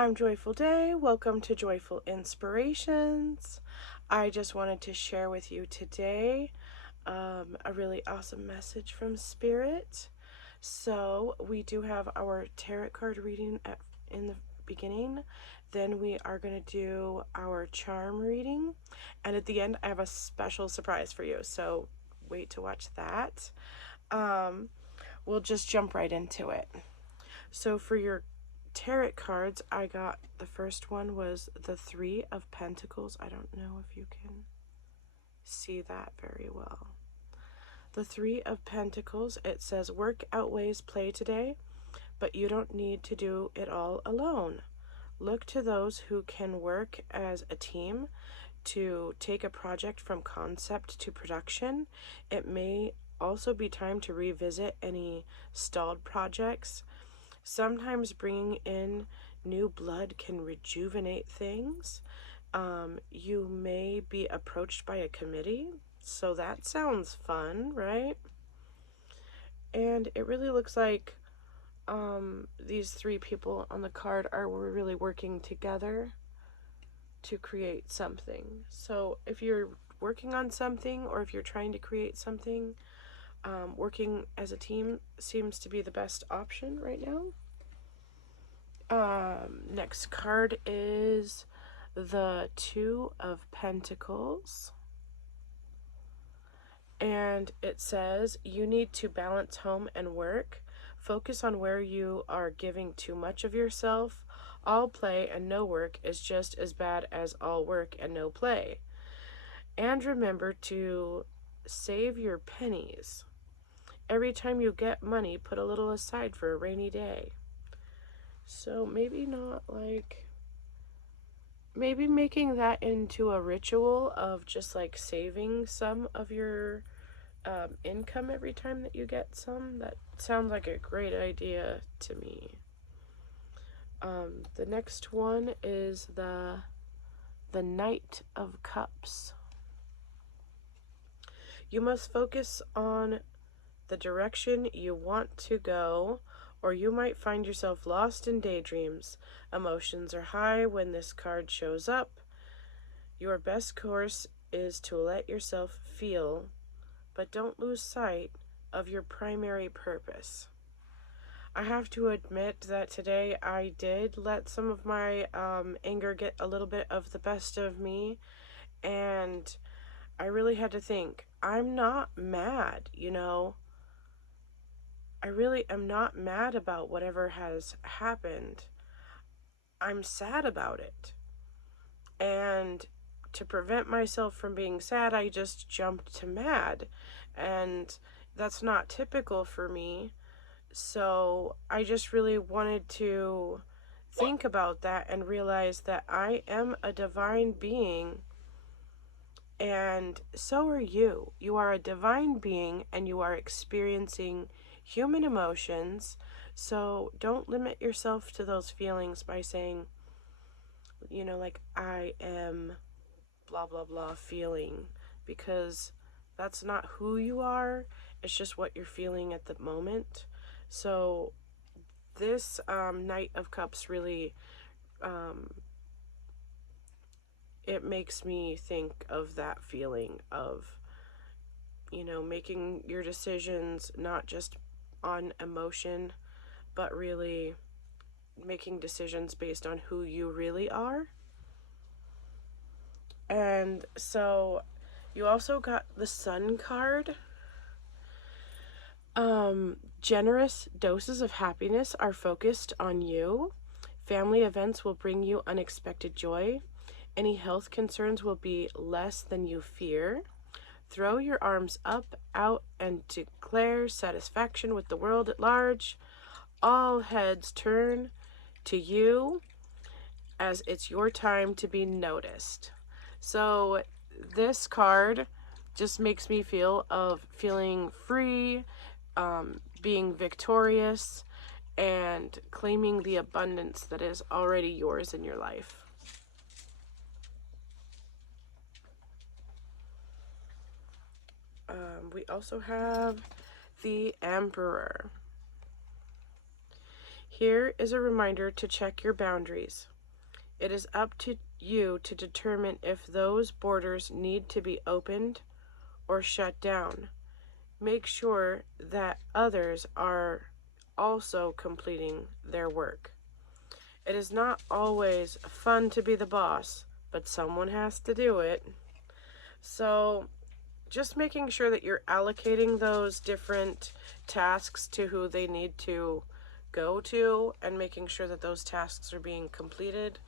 I'm Joyful Day. Welcome to Joyful Inspirations. I just wanted to share with you today a really awesome message from Spirit. So we do have our tarot card reading in the beginning. Then we are going to do our charm reading. And at the end, I have a special surprise for you. So wait to watch that. We'll just jump right into it. So for your tarot cards, I got the first one was the Three of Pentacles. I don't know if you can see that very well. The Three of Pentacles, it says work outweighs play today, but you don't need to do it all alone. Look to those who can work as a team to take a project from concept to production. It may also be time to revisit any stalled projects. Sometimes bringing in new blood can rejuvenate things. You may be approached by a committee, so that sounds fun, right? And it really looks like these three people on the card are really working together to create something. So if you're working on something or if you're trying to create something, working as a team seems to be the best option right now. Next card is the Two of Pentacles. And it says, you need to balance home and work. Focus on where you are giving too much of yourself. All play and no work is just as bad as all work and no play. And remember to save your pennies. Every time you get money, put a little aside for a rainy day. So maybe not like, maybe making that into a ritual of just like saving some of your income every time that you get some. That sounds like a great idea to me. The next one is the Knight of Cups. You must focus on the direction you want to go, or you might find yourself lost in daydreams. Emotions are high when this card shows up. Your best course is to let yourself feel, but don't lose sight of your primary purpose. I have to admit that today I did let some of my anger get a little bit of the best of me, and I really had to think, I'm not mad, you know? I really am not mad about whatever has happened. I'm sad about it. And to prevent myself from being sad, I just jumped to mad. And that's not typical for me. So I just really wanted to think about that and realize that I am a divine being. And so are you. You are a divine being and you are experiencing human emotions. So don't limit yourself to those feelings by saying, you know, like, I am blah, blah, blah feeling, because that's not who you are. It's just what you're feeling at the moment. So this Knight of Cups really, it makes me think of that feeling of, you know, making your decisions not just on emotion, but really making decisions based on who you really are. And so you also got the Sun card. Generous doses of happiness are focused on you. Family events will bring you unexpected joy. Any health concerns will be less than you fear. Throw your arms up, out, and declare satisfaction with the world at large. All heads turn to you as it's your time to be noticed. So this card just makes me feel of feeling free, being victorious, and claiming the abundance that is already yours in your life. We also have the Emperor. Here is a reminder to check your boundaries. It is up to you to determine if those borders need to be opened or shut down. Make sure that others are also completing their work. It is not always fun to be the boss, but someone has to do it. So just making sure that you're allocating those different tasks to who they need to go to and making sure that those tasks are being completed.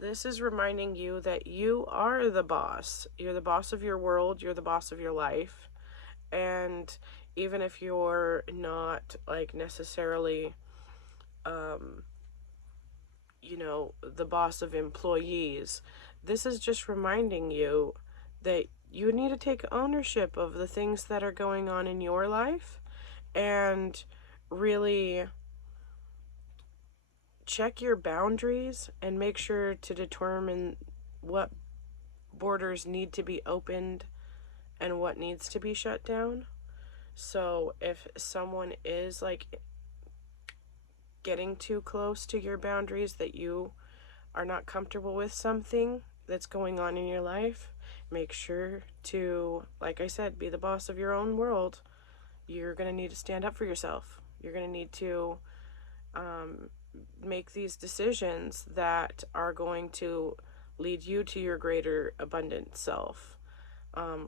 This is reminding you that you are the boss. You're the boss of your world. You're the boss of your life. And even if you're not like necessarily, the boss of employees, this is just reminding you that you need to take ownership of the things that are going on in your life and really check your boundaries and make sure to determine what borders need to be opened and what needs to be shut down. So if someone is like getting too close to your boundaries, that you are not comfortable with something that's going on in your life, make sure to, like I said, be the boss of your own world. You're going to need to stand up for yourself. You're going to need to make these decisions that are going to lead you to your greater abundant self.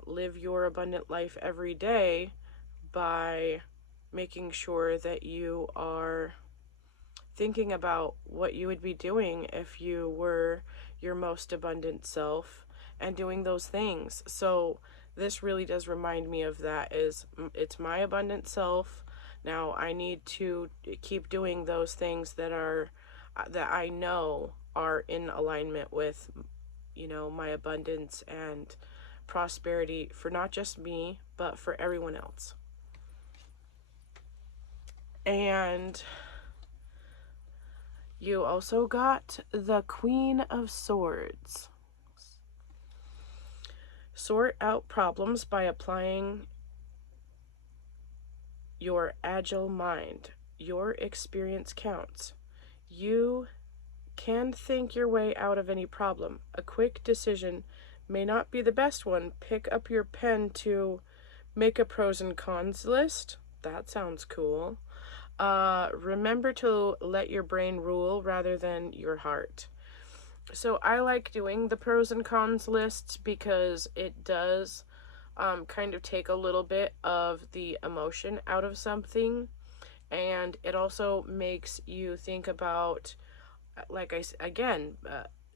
Live your abundant life every day by making sure that you are thinking about what you would be doing if you were your most abundant self and doing those things. So this really does remind me of that. It's my abundant self. Now I need to keep doing those things that I know are in alignment with, my abundance and prosperity for not just me, but for everyone else. And you also got the Queen of Swords. Sort out problems by applying your agile mind. Your experience counts. You can think your way out of any problem. A quick decision may not be the best one. Pick up your pen to make a pros and cons list. That sounds cool. Remember to let your brain rule rather than your heart. So I like doing the pros and cons lists because it does kind of take a little bit of the emotion out of something, and it also makes you think about, like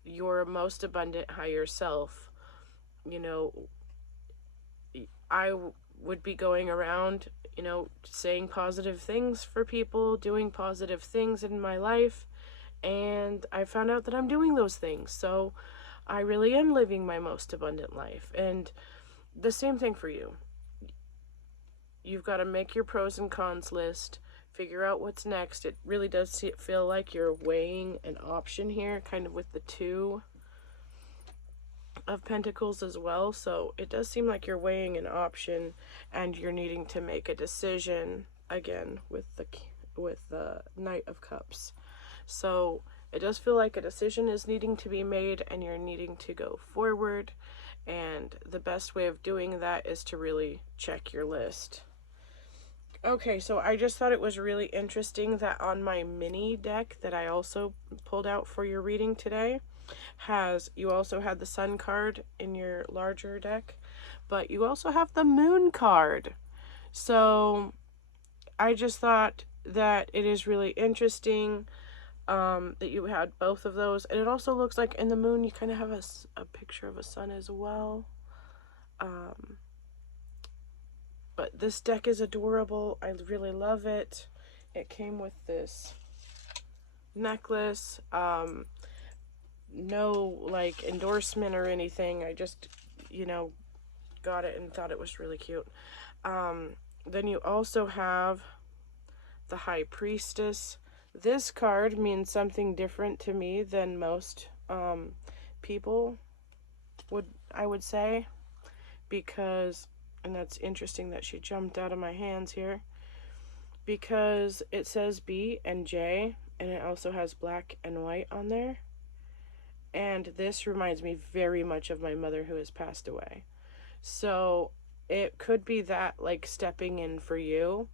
your most abundant higher self. I would be going around, saying positive things for people, doing positive things in my life, and I found out that I'm doing those things. So I really am living my most abundant life. And the same thing for you. You've got to make your pros and cons list, figure out what's next. It really does feel like you're weighing an option here, kind of with the Two of Pentacles as well. So it does seem like you're weighing an option and you're needing to make a decision again with the Knight of Cups. So it does feel like a decision is needing to be made and you're needing to go forward. And the best way of doing that is to really check your list. Okay, so I just thought it was really interesting that on my mini deck that I also pulled out for your reading today, you also had the Sun card in your larger deck, but you also have the Moon card. So I just thought that it is really interesting that you had both of those. And it also looks like in the Moon you kind of have a picture of a sun as well. But this deck is adorable. I really love it. It came with this necklace. No like endorsement or anything. I just, got it and thought it was really cute. Then you also have the High Priestess. This card means something different to me than most people I would say, because, and that's interesting that she jumped out of my hands here, because it says B and J, and it also has black and white on there. And this reminds me very much of my mother who has passed away. So it could be that, like, stepping in for you.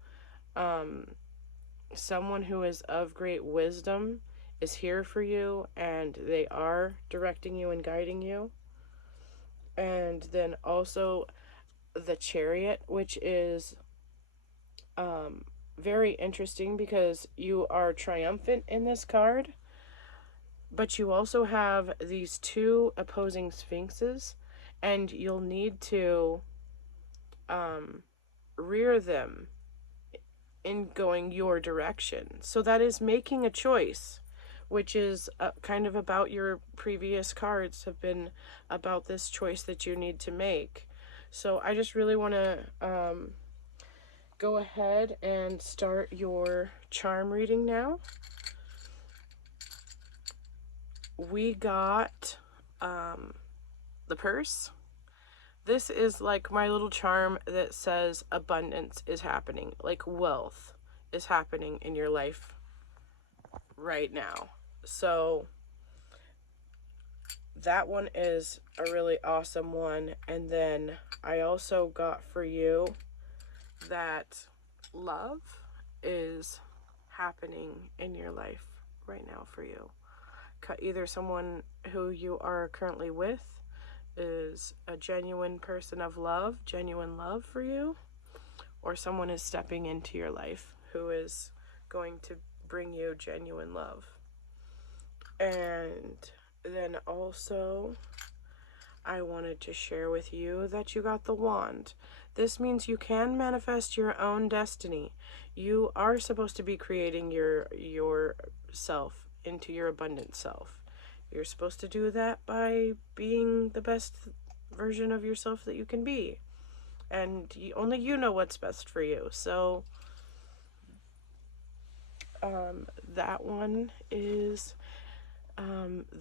Someone who is of great wisdom is here for you, and they are directing you and guiding you. And then also the Chariot, which is very interesting because you are triumphant in this card, but you also have these two opposing sphinxes, and you'll need to rear them in going your direction. So that is making a choice, which is kind of about your previous cards have been about this choice that you need to make. So I just really want to go ahead and start your charm reading now. We got the purse. This is like my little charm that says abundance is happening, like wealth is happening in your life right now. So that one is a really awesome one. And then I also got for you that love is happening in your life right now for you. Either someone who you are currently with is a genuine person of love, genuine love for you, or someone is stepping into your life who is going to bring you genuine love. And then also I wanted to share with you that you got the wand. This means you can manifest your own destiny. You are supposed to be creating your self into your abundant self. You're supposed to do that by being the best version of yourself that you can be. And only you know what's best for you. So that one is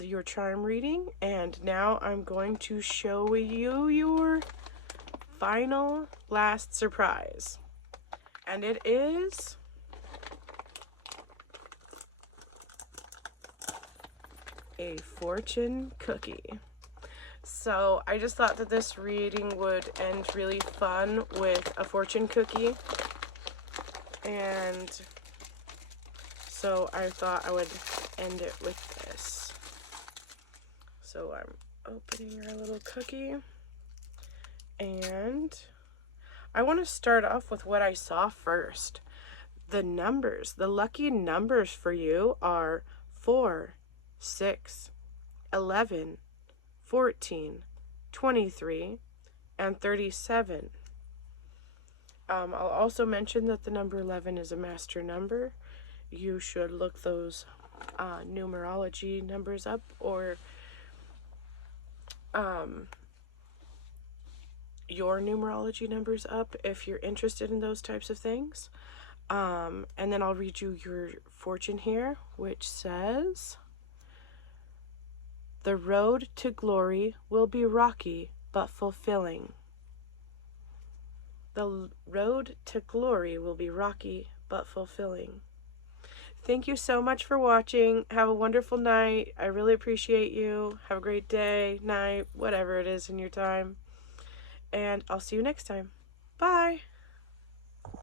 your charm reading. And now I'm going to show you your final last surprise. And it is a fortune cookie. So I just thought that this reading would end really fun with a fortune cookie. And so I thought I would end it with this. So I'm opening our little cookie. And I want to start off with what I saw first. The numbers, the lucky numbers for you are 4, 6, 11, 14, 23, and 37. I'll also mention that the number 11 is a master number. You should look those numerology numbers up, or your numerology numbers up if you're interested in those types of things. And then I'll read you your fortune here, which says, "The road to glory will be rocky but fulfilling." The road to glory will be rocky but fulfilling. Thank you so much for watching. Have a wonderful night. I really appreciate you. Have a great day, night, whatever it is in your time. And I'll see you next time. Bye.